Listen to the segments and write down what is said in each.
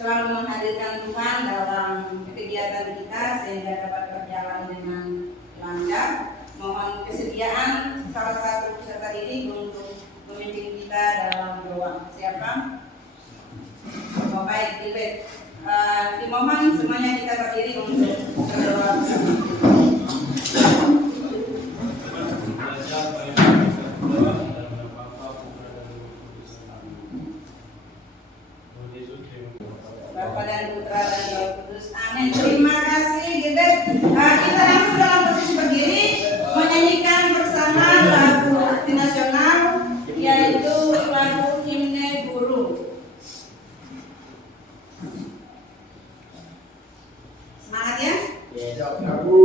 selalu menghadirkan Tuhan dalam kegiatan kita sehingga dapat berjalan dengan lancar. Mohon kesediaan salah satu peserta didik untuk memimpin kita dalam doa. Siapa? Oh, baik, Ibet. Dimohon semuanya kita berdiri untuk berdoa bersama. Bapa dan Putra dan Roh Kudus. Amin. Terima kasih, Ibet. Kita langsung dalam posisi berdiri menyanyikan bersama lagu nasional, yaitu lagu Himne Guru. Semangat ya? Siap, Bu.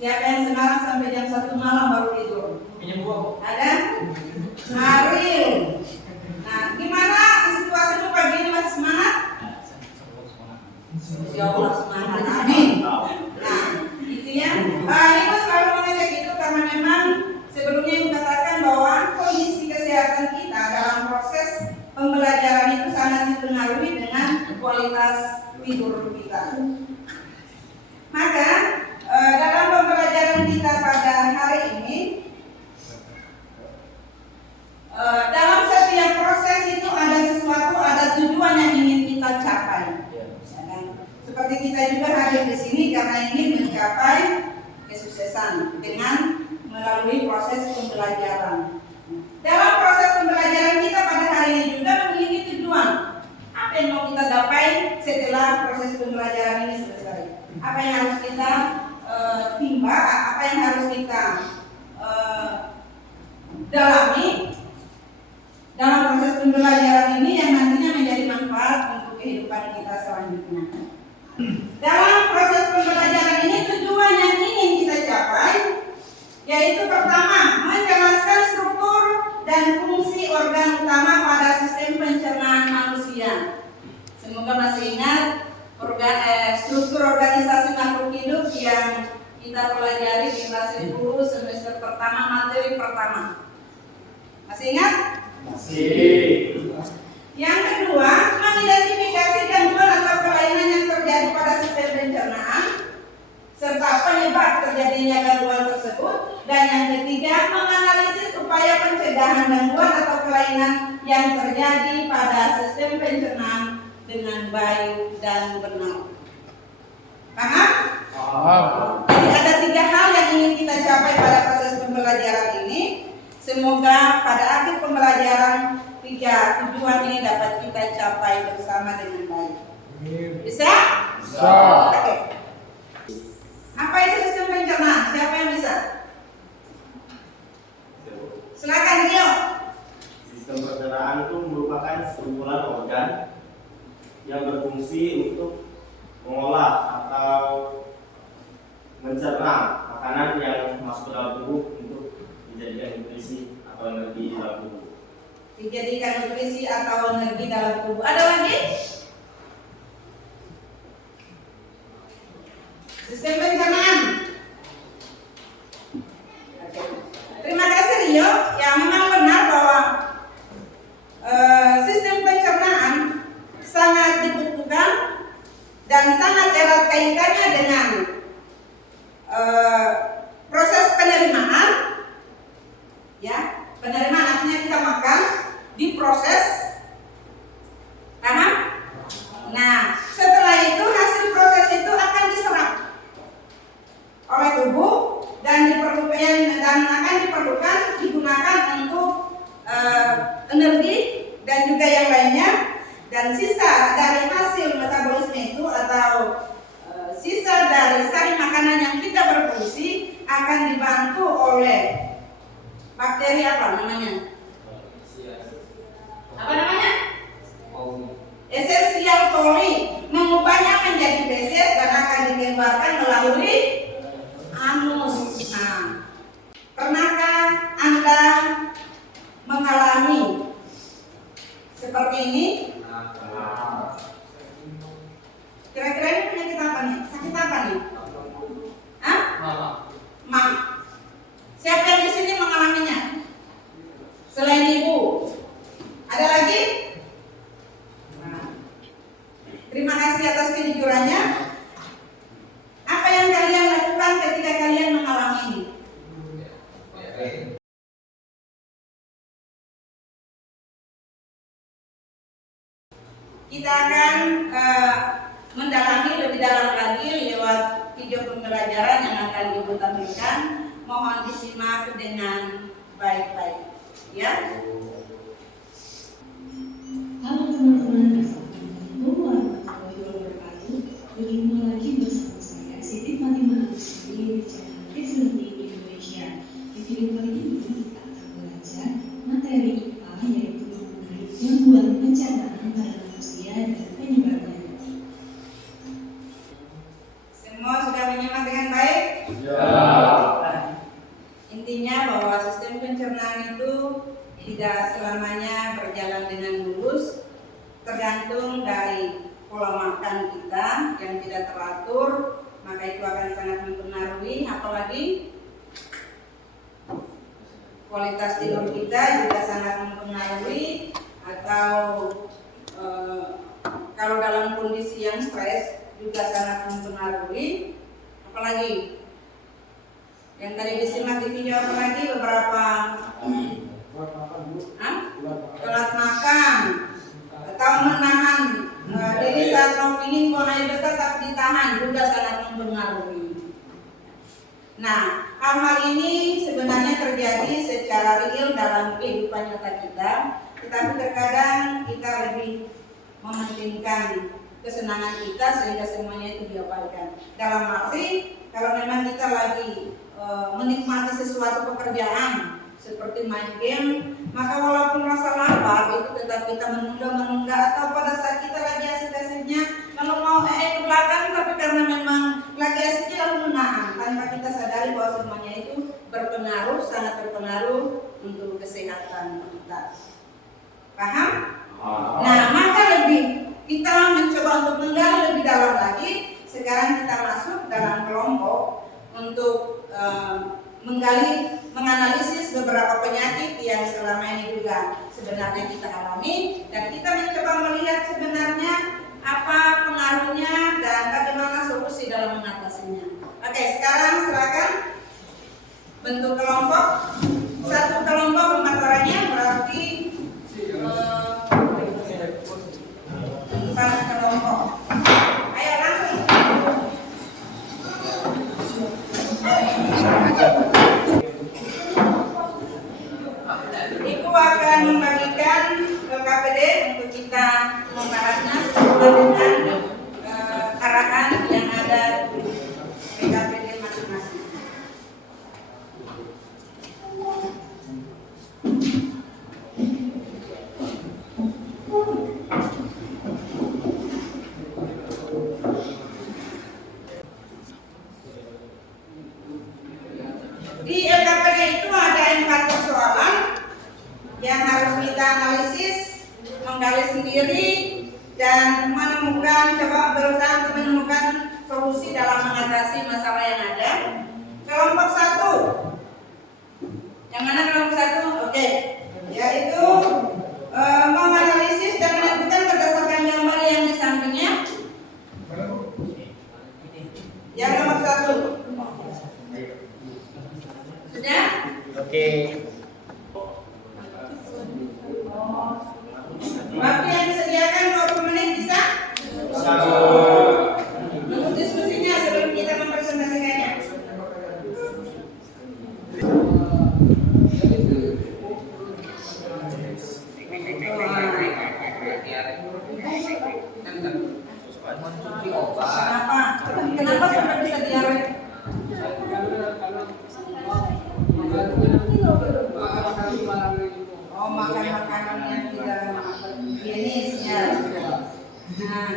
Siapa yang sekarang sampai jam 1 malam baru tidur? Ada? Ariel. Nah, gimana situasimu pagi ini, masih semangat? Insya Allah semangat. Amin. Nah, itu ya. Ibu selalu mengajak itu karena memang sebelumnya Ibu katakan bahwa kondisi kesehatan kita dalam proses pembelajaran itu sangat dipengaruhi dengan kualitas tidur kita. Maka dalam pembelajaran kita pada hari ini, dalam setiap proses itu ada sesuatu, ada tujuan yang ingin kita capai. Seperti kita juga hadir di sini karena ingin mencapai kesuksesan dengan melalui proses pembelajaran. Dalam proses pembelajaran kita pada hari ini juga memiliki tujuan. Apa yang mau kita capai setelah proses pembelajaran ini selesai? Apa yang harus kita timba, apa yang harus kita dalami dalam proses pembelajaran ini yang nantinya menjadi manfaat untuk kehidupan kita selanjutnya. Dalam proses pembelajaran ini tujuan yang ingin kita capai yaitu pertama, menjelaskan struktur dan fungsi organ utama pada sistem pencernaan manusia. Semoga masih ingat struktur organisasi makhluk hidup yang kita pelajari di kelas 10 semester pertama materi pertama. Masih ingat? Masih. Yang kedua, mengidentifikasi gangguan atau kelainan yang terjadi pada sistem pencernaan serta penyebab terjadinya gangguan tersebut. Dan yang ketiga, menganalisis upaya pencegahan gangguan atau kelainan yang terjadi pada sistem pencernaan dengan baik dan benar. Paham? Paham. Jadi ada 3 hal yang ingin kita capai pada proses pembelajaran ini. Semoga pada akhir pembelajaran 3 tujuan ini dapat kita capai bersama dengan baik. Bisa? Bisa. Oke. Apa itu sistem pencernaan? Siapa yang bisa? Silakan Rio. Sistem pencernaan itu merupakan sekumpulan organ yang berfungsi untuk mengolah atau mencerna makanan yang masuk ke dalam tubuh untuk dijadikan nutrisi atau energi di dalam tubuh. Dijadikan nutrisi atau energi dalam tubuh. Ada lagi? Sistem pencernaan. Terima kasih Rio. Ya memang benar bahwa sistem pencernaan sangat dibutuhkan dan sangat erat kaitannya dengan proses penerimaan, ya, Penerimaan artinya kita makan, diproses, paham? Nah, setelah itu hasil proses itu akan diserap oleh tubuh dan akan diperlukan digunakan untuk energi dan juga yang lainnya, dan sisa dari hasil metabolisme itu atau sisa dari sari makanan yang kita berfungsi akan dibantu oleh bakteri apa namanya? Apa namanya? Esensial coli, mengubahnya menjadi feses dan akan dikeluarkan melalui anus. Nah, pernahkah Anda mengalami seperti ini? Kira-kira ini penyakit apa nih? Sakit apa nih? Hah? Mah. Siapa yang di sini mengalaminya? Selain ibu, ada lagi? Nah. Terima kasih atas kejujurannya. Apa yang kalian lakukan ketika kalian mengalami ini? Kita akan mendalami lebih dalam lagi lewat video pembelajaran yang akan Ibu tampilkan. Mohon disimak dengan baik-baik, ya. Halo teman-teman, Assalamualaikum warahmatullahi wabarakatuh. Berjumpa lagi bersama saya Siti Fatimah Agustri di channel Kids Learning Indonesia. Di video kali ini kita akan belajar materi IPA, yaitu mengenai gangguan pencernaan pada manusia dan penyebabnya. Semua sudah menyimak dengan baik? Ya. Intinya bahwa sistem pencernaan itu tidak selamanya berjalan dengan mulus, tergantung dari pola makan kita yang tidak teratur, maka itu akan sangat mempengaruhi. Apalagi kualitas tidur kita juga sangat mempengaruhi, atau kalau dalam kondisi yang stres juga sangat mempengaruhi. Apalagi yang tadi disimak di video, apalagi beberapa telat makan atau menahan diri saat mau ingin buang air besar tapi ditahan juga sangat mempengaruhi. Nah, hal-hal ini sebenarnya terjadi secara real dalam kehidupan nyata kita, tetapi terkadang kita lebih mementingkan kesenangan kita sehingga semuanya itu diabaikan. Dalam arti kalau memang kita lagi menikmati sesuatu pekerjaan seperti main game, maka walaupun rasa lapar itu tetap kita menunda, atau pada saat kita lagi asik-asiknya lalu mau ke belakang, tapi karena memang lagi asiknya lalu menahan tanpa kita sadari bahwa semuanya itu berpengaruh, sangat berpengaruh untuk kesehatan kita. Paham? Nah, maka lebih kita mencoba untuk menggali lebih dalam lagi. Sekarang kita masuk dalam kelompok untuk menganalisis beberapa penyakit yang selama ini juga sebenarnya kita alami, dan kita mencoba melihat sebenarnya apa pengaruhnya dan bagaimana solusi dalam mengatasinya. Oke, sekarang silakan bentuk kelompok. Satu kelompok 4 orangnya berarti 4 kelompok. Ayo langsung. Ibu akan membagikan ke KPD untuk kita membahasnya sesuai dengan arahan yang ada di KPD masing-masing. Di LKPD itu ada 4 persoalan yang harus kita analisis, menggali sendiri, dan berusaha untuk menemukan solusi dalam mengatasi masalah yang ada. Kelompok 1, yang mana kelompok 1? Oke, yaitu menganalisis dan menentukan berdasarkan gambar yang di sampingnya. Yang nomor 1 sudah? Oke. Oh, makan makanan yang tidak higienis ya. Nah,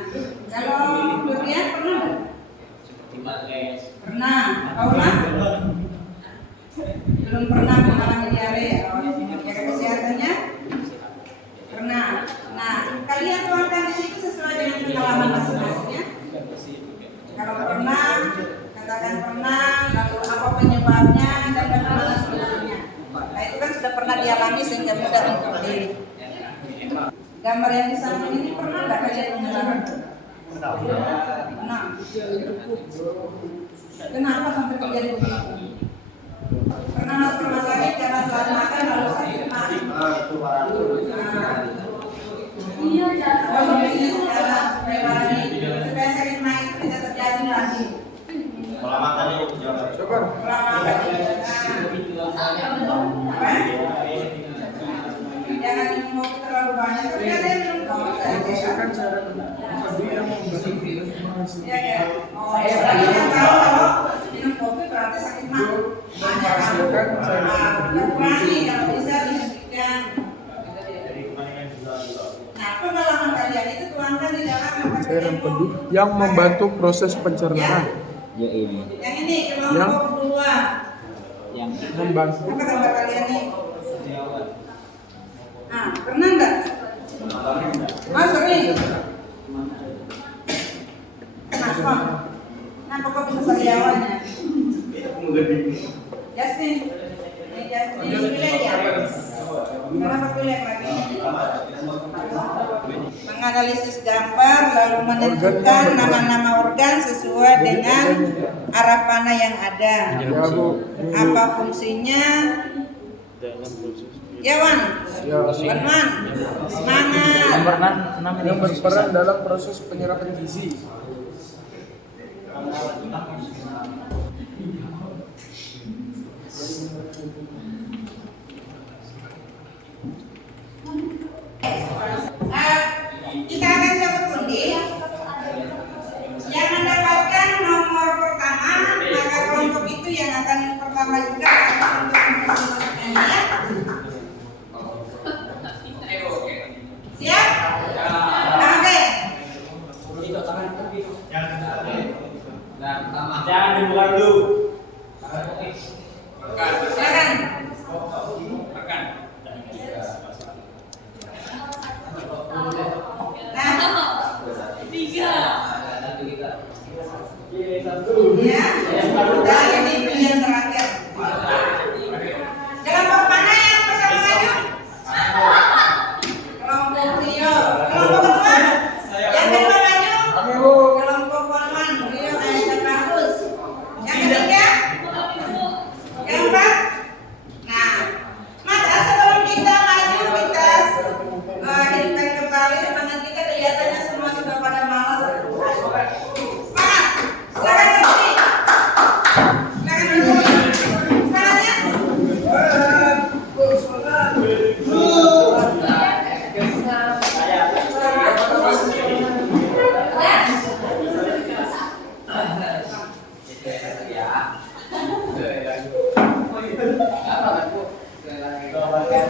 kalau durian pernah nggak? Pernah. Paula? Belum pernah mengalami diare. Jaga kesehatannya? Pernah. Nah, kalian tuangkan di situ sesuai dengan pengalaman masing-masing ya. Kalau pernah, katakan pernah, lalu apa penyebabnya dan bagaimana solusinya. Nah, itu kan sudah pernah dialami sehingga mudah untuk di gambar yang di samping ini. Pernah nggak kalian mengalami? Pernah. Kenapa sampai terjadi begitu? Pernah masuk rumah sakit karena telat makan lalu sakit mah. Iya, Solusinya sekarang supaya sakit mah itu tidak terjadi lagi. Pola makannya jangan. Pola makan. Jangan minum kopi terlalu banyak. Tapi ada yang minum kopi saja. Ya ya. Oh, yang tahu kalau minum kopi berarti sakit mah. Kurangi kalau bisa dihentikan. Nah, pengalaman kalian itu tuangkan di dalam Cairan pedu yang membantu proses pencernaan. Ya ini yang ini kelompok dua. yang Membantu Apa kata kalian nih? Ah, pernah enggak? Ah, sering. Kenapa? Kenapa kok bisa sariawannya? Justin. Ini Justin ini pilih ya? Kenapa pilih lagi? Menganalisis gambar lalu menentukan nama-nama organ sesuai dengan arah panah yang ada. Apa fungsinya? Ya Wan, Wan, semangat. yang berperan dalam proses penyerapan gizi. Kita akan cabut undi. Yang mendapatkan nomor pertama, maka kelompok itu yang akan pertama juga akan untuk menentukannya. Siap? Oke. Jangan dibuka dulu. Silakan. Ya, dan ini pilihan terakhir. Kelompok mana yang bersama maju? Kelompok Rio. Kelompok kedua? Yang kedua maju? Kelompok Wanwan, Rio, Aisyah, Bagus. Yang ketiga? Keempat? Nah, maka sebelum kita maju, kita hidupkan kembali semangat kita. Kelihatannya semua sudah pada malas. Semangat! Silakan berdiri. Silakan berdiri. Semangatnya.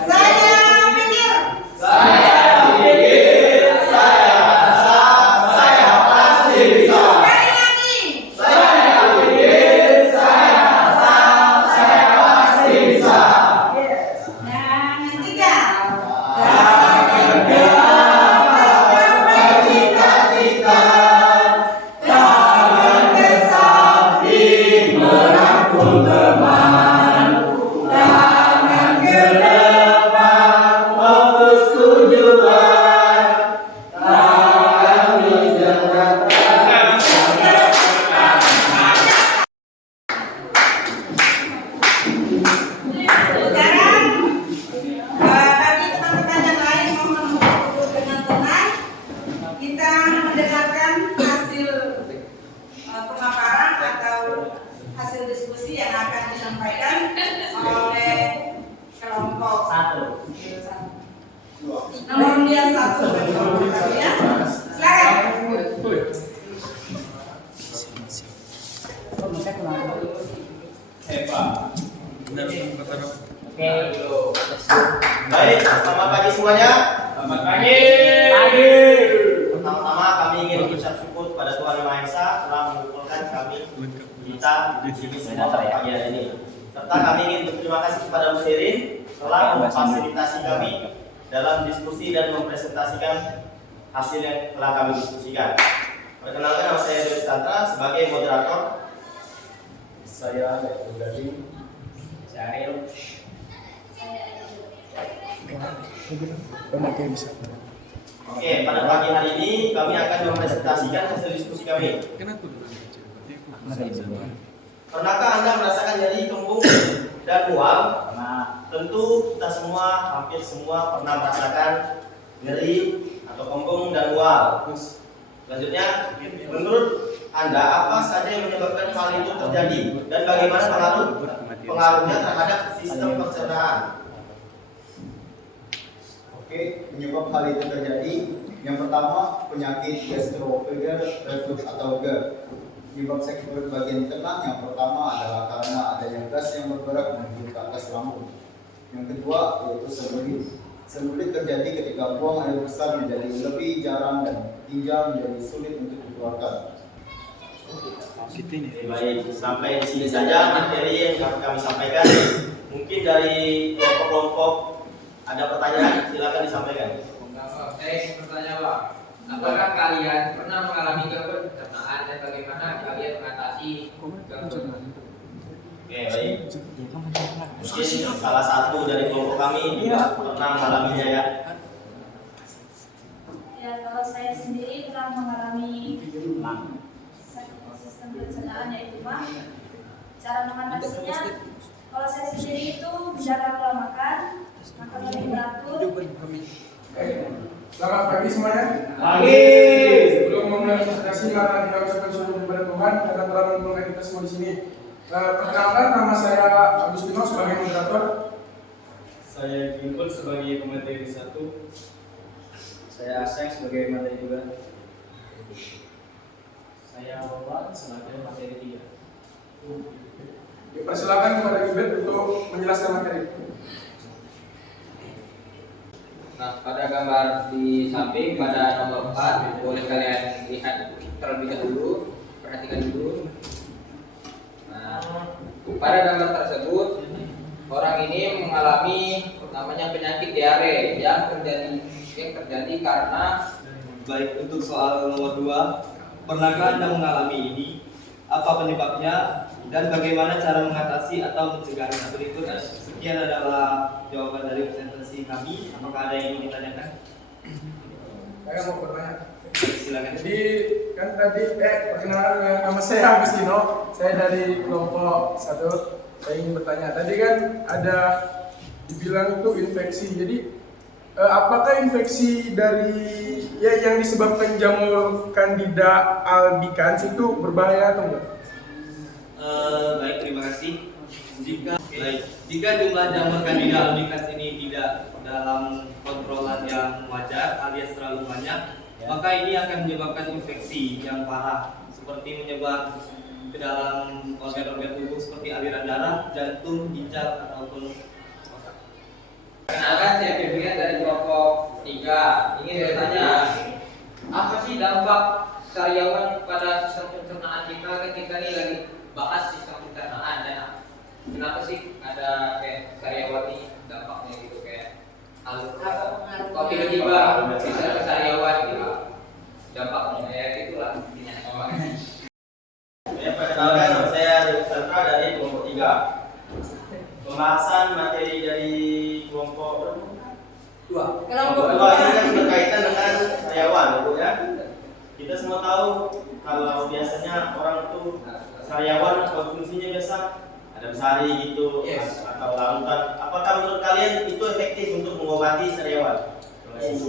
Saya pikir. Sekali lagi. Dan yang ketiga. Sekarang bagi teman-teman yang lain mohon untuk duduk dengan tenang. Kita mendengarkan hasil pemaparan atau hasil diskusi yang akan disampaikan oleh kelompok nomor undian 1 dan kelompok 1 ya. Silakan. Baik. Baik, selamat pagi semuanya. Selamat pagi. Pertama-tama kami ingin mengucap syukur kepada Tuhan Yang Maha Esa telah mengumpulkan kita di sini semua pada pagi hari ini. Serta kami ingin berterima kasih kepada Bu Sirin telah memfasilitasi kami dalam diskusi dan mempresentasikan hasil yang telah kami diskusikan. Perkenalkan, nama saya Dodi Santra sebagai moderator. Saya Dr. Gading. Saya Ariel. Oke, pada pagi hari ini kami akan mempresentasikan hasil diskusi kami. Pernahkah Anda merasakan nyeri kembung dan mual? Tentu kita semua, hampir semua pernah merasakan nyeri atau kembung dan mual. Selanjutnya, menurut Anda apa saja yang menyebabkan hal itu terjadi dan bagaimana pengaruhnya terhadap sistem pencernaan? Oke, penyebab hal itu terjadi. Yang pertama, penyakit gastroesophageal reflux atau GERD. Penyebab sakit perut bagian tengah yang pertama adalah karena adanya gas yang bergerak menuju ke atas lambung. Yang kedua yaitu selulit. Selulit terjadi ketika buang air besar menjadi lebih jarang dan ginjal menjadi sulit untuk dikeluarkan. Baik, sampai di sini saja materi yang kami sampaikan. Mungkin dari kelompok-kelompok ada pertanyaan, silakan disampaikan. Saya ingin bertanya, Pak. Apakah kalian pernah mengalami gangguan pencernaan dan bagaimana kalian mengatasi gangguan? Oke, baik. Mungkin salah satu dari kelompok kami juga pernah mengalaminya ya. Ya, kalau saya sendiri pernah mengalami sakit sistem pencernaan yaitu mah. Cara mengatasinya, kalau saya sendiri itu menjaga pola makan lebih teratur. Selamat pagi semuanya. Pagi. Sebelum memulai presentasi, mari kita ucapkan syukur kepada Tuhan karena telah mengumpulkan kita semua di sini. Perkenalkan, nama saya Agustino sebagai moderator. Saya Gimbal sebagai pemateri 1. Saya Aseng sebagai materi 2. Saya Wawan sebagai materi 3. Dipersilakan kepada Gibet untuk menjelaskan materi. Nah, pada gambar di samping pada nomor 4 boleh kalian lihat terlebih dahulu, perhatikan dulu. Nah, pada gambar tersebut orang ini mengalami namanya penyakit diare yang terjadi karena Baik, untuk soal nomor 2, pernahkah Anda mengalami ini? Apa penyebabnya dan bagaimana cara mengatasi atau mencegahnya? Berikut sekian adalah jawaban dari presentasi kami. Apakah ada yang ingin ditanyakan? Saya mau bertanya. Silakan. Jadi kan tadi perkenalan dengan nama saya Agustino. Saya dari kelompok 1. Saya ingin bertanya. Tadi kan ada dibilang itu infeksi. Jadi apakah infeksi dari yang disebabkan jamur Candida albicans itu berbahaya atau enggak? Baik, terima kasih. Jika jumlah jamur Candida albicans ini tidak dalam kontrolan yang wajar alias terlalu banyak, maka ini akan menyebabkan infeksi yang parah, seperti menyebar ke dalam organ-organ tubuh seperti aliran darah, jantung, ginjal ataupun otak. Kenalkan, saya Febrian dari kelompok 3. Ingin bertanya, apa sih dampak sariawan pada sistem pencernaan kita ketika ini lagi bahas sistem pencernaan dan kenapa sih ada kayak sariawan ini dampaknya gitu kayak alur kok tiba-tiba bisa ke sariawan gitu dampaknya ya itulah intinya. Ya, perkenalkan, nama saya Dodi Santra dari kelompok 3. Pembahasan materi dari kelompok 2 ini kan berkaitan dengan sariawan, Bu ya. Kita semua tahu kalau biasanya orang itu sariawan konsumsinya biasa ada besari gitu atau larutan. Apakah menurut kalian itu efektif untuk mengobati sariawan? Baik,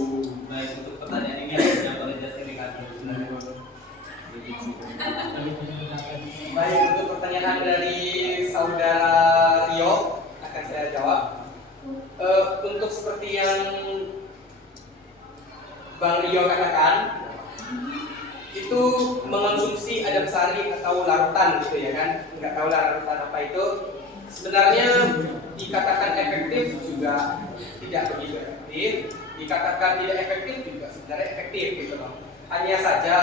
untuk pertanyaan ini ada boleh justifikasi. Baik, untuk pertanyaan dari saudara Rio akan saya jawab. Untuk seperti yang Bang Rio katakan, itu mengonsumsi adab sari atau larutan gitu ya kan, nggak tahu larutan apa itu. Sebenarnya dikatakan efektif juga tidak begitu efektif, dikatakan tidak efektif juga sebenarnya efektif gitu loh. Hanya saja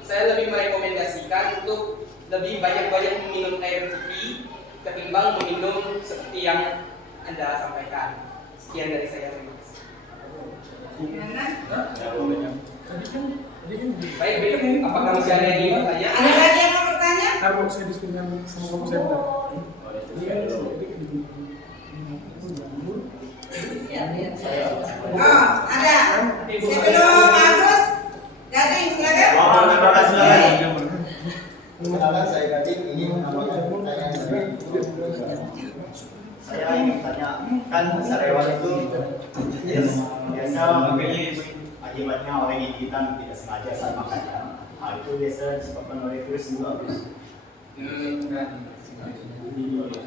saya lebih merekomendasikan untuk lebih banyak-banyak meminum air putih ketimbang meminum seperti yang Anda sampaikan. Sekian dari saya, terima kasih. Baik, apakah masih ada yang ingin bertanya? Ada lagi yang mau bertanya? Harus saya diskusi sama kamu saya bentar. Oh, ada. Sebelum Agus, Gading silakan. Perkenalkan saya Gading, ini menambahkan pertanyaan dari saya ingin tanya, kan sariawan itu biasa memilih akibatnya oleh gigitan tidak sengaja saat makannya. Hal itu biasa disebabkan oleh virus juga.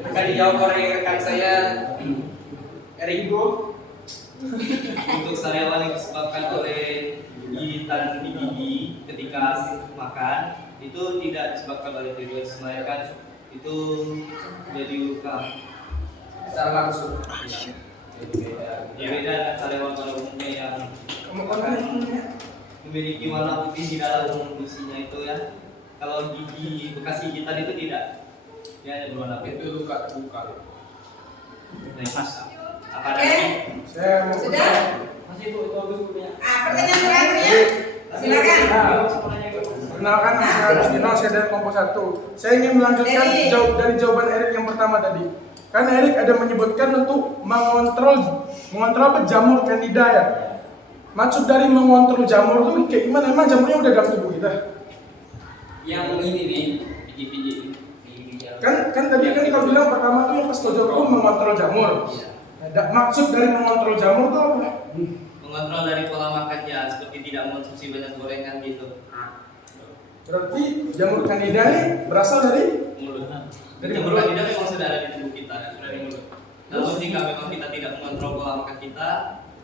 Akan dijawab oleh rekan saya Rigo. Untuk sariawan yang disebabkan oleh gigitan di gigi ketika makan itu tidak disebabkan oleh virus, melainkan itu jadi luka Secara langsung. beda dengan sariawan pada umumnya yang memiliki warna putih di dalam gusinya itu ya. Kalau gigi bekas gigitan itu tidak, dia hanya berwarna putih. Itu luka terbuka. Apa lagi? Saya mau Sudah? Masih Bu, itu bagus punya. Pertanyaan terakhirnya, silakan. Perkenalkan, saya Agustino, saya dari kelompok 1. Saya ingin melanjutkan dari jawaban Erik yang pertama tadi. Karena Erik ada menyebutkan untuk mengontrol apa jamur Candida ya. Maksud dari mengontrol jamur itu kayak gimana? Emang jamurnya udah dalam tubuh kita? Yang ini nih, biji-biji. Kan tadi kan kau bilang pertama tuh pas kau jawab tuh mengontrol jamur. Maksud dari mengontrol jamur itu apa? Mengontrol dari pola makannya, seperti tidak mengonsumsi banyak gorengan gitu. Berarti jamur Candida ini berasal dari Mulut. Dari Jamur mulut. Candida memang sudah ada di tubuh kita, sudah di mulut. Lalu jika memang kita tidak mengontrol pola makan kita,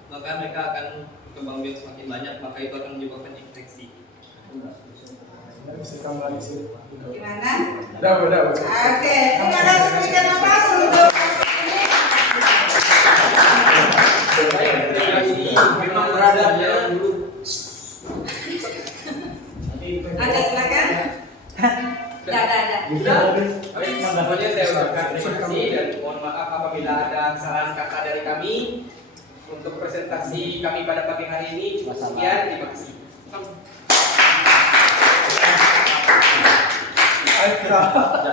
maka mereka akan berkembang biak semakin banyak, maka itu akan menyebabkan infeksi. Bisa tambah lagi sih. Gimana? Udah. Oke, terima kasih berikan nafas untuk Memang berada dalam dulu. ada silakan. Ada. Baik, semuanya saya ucapkan terima kasih dan mohon maaf apabila ada kesalahan kata dari kami. Untuk presentasi kami pada pagi hari ini cukup sekian, terima kasih.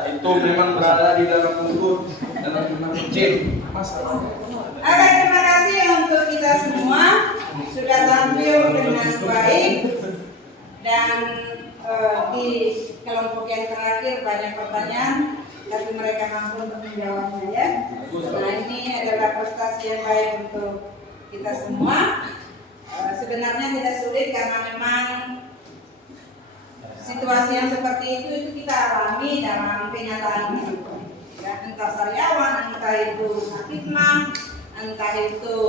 Itu memang berada di dalam tubuh dalam jin. Oke, terima kasih untuk kita semua sudah tampil dengan baik dan di kelompok yang terakhir banyak pertanyaan tapi mereka mampu untuk menjawabnya ya. Nah ini adalah prestasi yang baik untuk kita semua. Sebenarnya tidak sulit karena memang situasi yang seperti itu kita alami dalam kenyataan hidup. Ya, entah sariawan, entah itu sakit mah, entah itu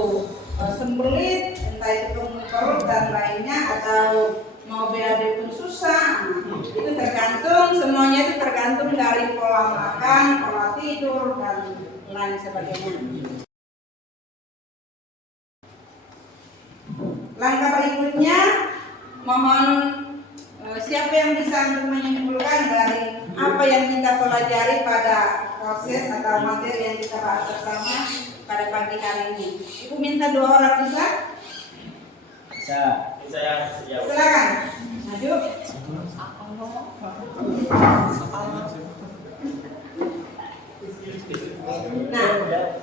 sembelit, entah itu perut dan lainnya, atau mau BAB pun susah. Itu tergantung, semuanya itu tergantung dari pola makan, pola tidur dan lain sebagainya. Langkah berikutnya, mohon siapa yang bisa untuk menyimpulkan dari apa yang kita pelajari pada proses atau materi yang kita bahas bersama pada pagi hari ini. Ibu minta 2 orang bisa? Saya Silakan. Maju. Nah,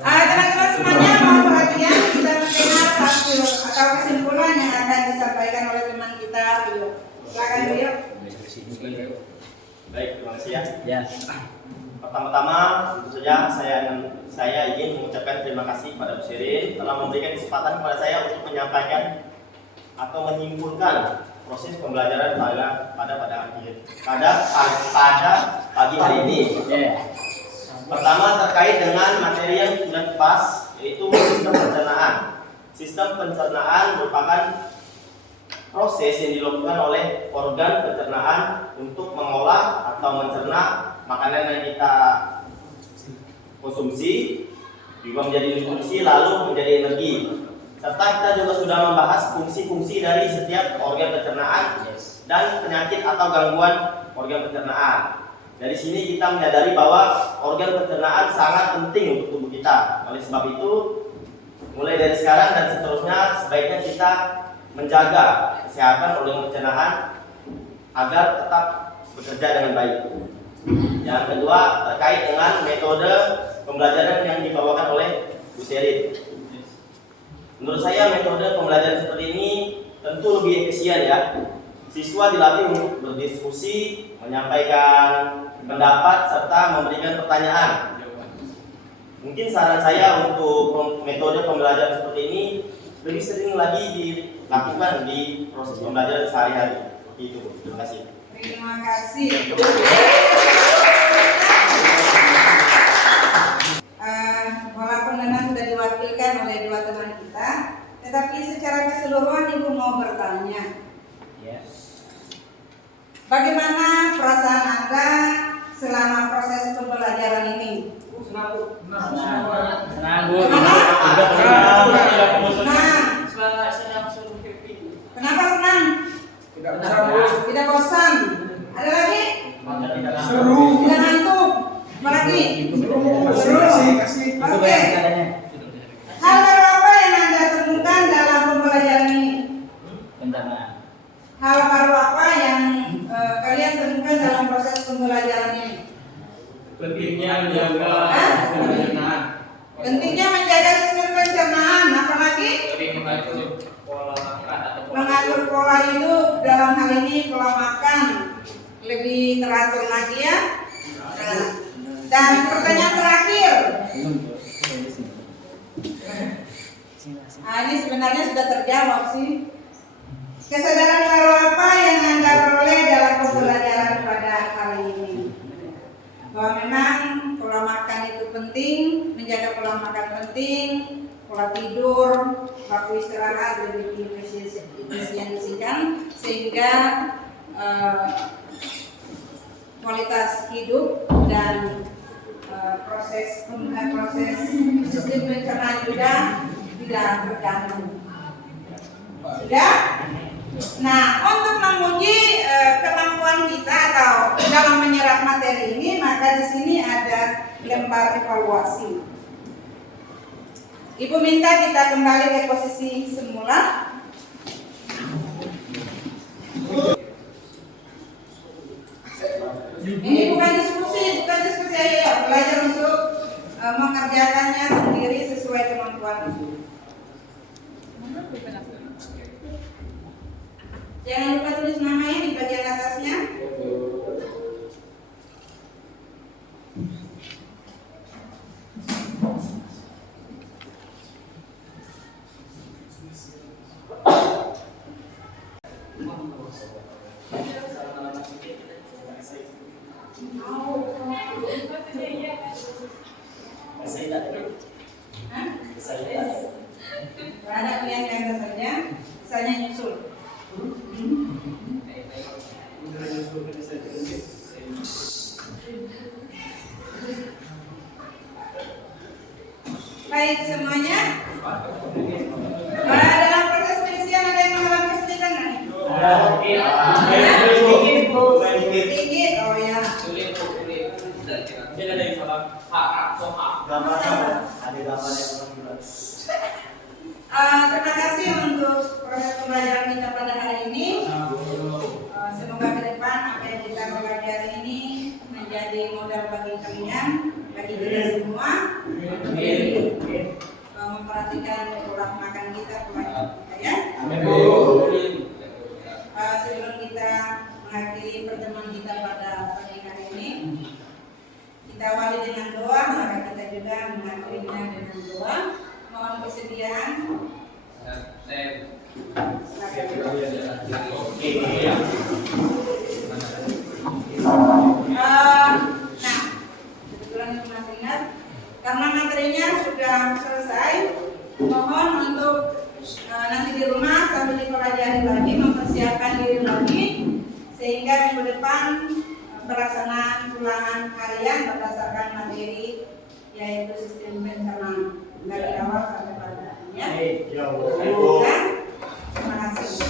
teman-teman semuanya mohon perhatian, kita mendengar hasil atau kesimpulan yang akan disampaikan oleh teman kita, Rio. Silakan Rio. Baik, terima kasih ya. Pertama-tama tentu saja saya ingin mengucapkan terima kasih kepada Bu Sirin telah memberikan kesempatan kepada saya untuk menyampaikan atau menyimpulkan proses pembelajaran pada pagi hari ini. Pertama terkait dengan materi yang sudah pas, yaitu sistem pencernaan. Sistem pencernaan merupakan proses yang dilakukan oleh organ pencernaan untuk mengolah atau mencerna makanan yang kita konsumsi juga menjadi nutrisi lalu menjadi energi, serta kita fungsi dari setiap organ pencernaan dan penyakit atau gangguan organ pencernaan. Dari sini kita menyadari bahwa organ pencernaan sangat penting untuk tubuh kita. Oleh sebab itu, mulai dari sekarang dan seterusnya sebaiknya kita menjaga kesehatan organ pencernaan agar tetap bekerja dengan baik. Yang kedua, terkait dengan metode pembelajaran yang dibawakan oleh Bu Sherin. Menurut saya metode pembelajaran seperti ini tentu lebih efisien ya. Siswa dilatih untuk berdiskusi, menyampaikan pendapat serta memberikan pertanyaan. Mungkin saran saya untuk metode pembelajaran seperti ini lebih sering lagi dilakukan di proses pembelajaran sehari-hari. Itu. Terima kasih. Terima kasih. Walaupun memang sudah diwakilkan oleh dua teman kita, tetapi secara keseluruhan Ibu mau bertanya. Bagaimana perasaan Anda selama proses pembelajaran ini? Senang, Bu. Kenapa senang? Tidak bosan, Bu. Tidak bosan. Ada lagi? Seru. Tidak ngantuk. Apa lagi? Kasih. Oke. Hal baru apa yang Anda temukan dalam pembelajaran ini? Hal baru apa yang kalian temukan dalam proses pembelajaran ini? Pentingnya menjaga sistem pencernaan. Pentingnya menjaga sistem pencernaan. Apalagi Lebih mengatur pola makan atau mengatur pola hidup, dalam hal ini pola makan lebih teratur lagi ya. Nah, dan pertanyaan terakhir. Ini sebenarnya sudah terjawab sih. Kesadaran baru apa yang Anda peroleh dalam pembelajaran pada kali ini? Bahwa memang pola makan itu penting, menjaga pola makan penting, pola tidur, waktu istirahat lebih diefisiensikan sehingga kualitas hidup dan proses sistem pencernaan juga tidak terganggu. Sudah? Nah, untuk menguji kemampuan kita atau dalam menyerap materi ini, maka di sini ada lembar evaluasi. Ibu minta kita kembali ke posisi semula. Ini bukan diskusi, ayo belajar untuk mengerjakannya sendiri sesuai kemampuan. Jangan lupa tulis namanya di bagian atasnya. Ada pilihan kata saja, misalnya nyusul. Baik semuanya. Dalam proses pengisian ada yang mengalami kesulitan nggak nih? Sedikit, oh ya. sulit. Jadi ada yang salah hak soal. Terima kasih untuk proses pembelajaran kita pada hari ini. Semoga ke depan apa yang kita pelajari ini menjadi modal bagi kalian, bagi kita semua. Memperhatikan pola makan kita, pola hidup kita ya. Sebelum kita mengakhiri pertemuan kita pada pagi hari ini, kita awali dengan doa, maka kita juga mengakhirinya dengan doa. Mohon kesediaan. Nah, kebetulan itu masih ingat, karena materinya sudah selesai, mohon untuk nanti di rumah sambil dipelajari lagi, mempersiapkan diri lagi, sehingga minggu depan pelaksanaan ulangan kalian berdasarkan materi yaitu sistem pencernaan dari awal sampai pada akhirnya. Terima kasih.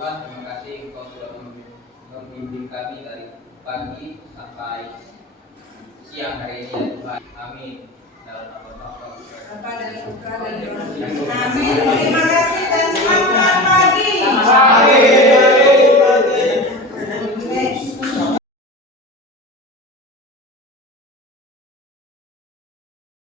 Tuhan, terima kasih Engkau sudah membimbing kami dari pagi sampai siang hari ini ya Tuhan. Amin. Dalam nama Bapa, Bapa dan Putra dan Roh Kudus. Amin. Terima kasih dan selamat pagi.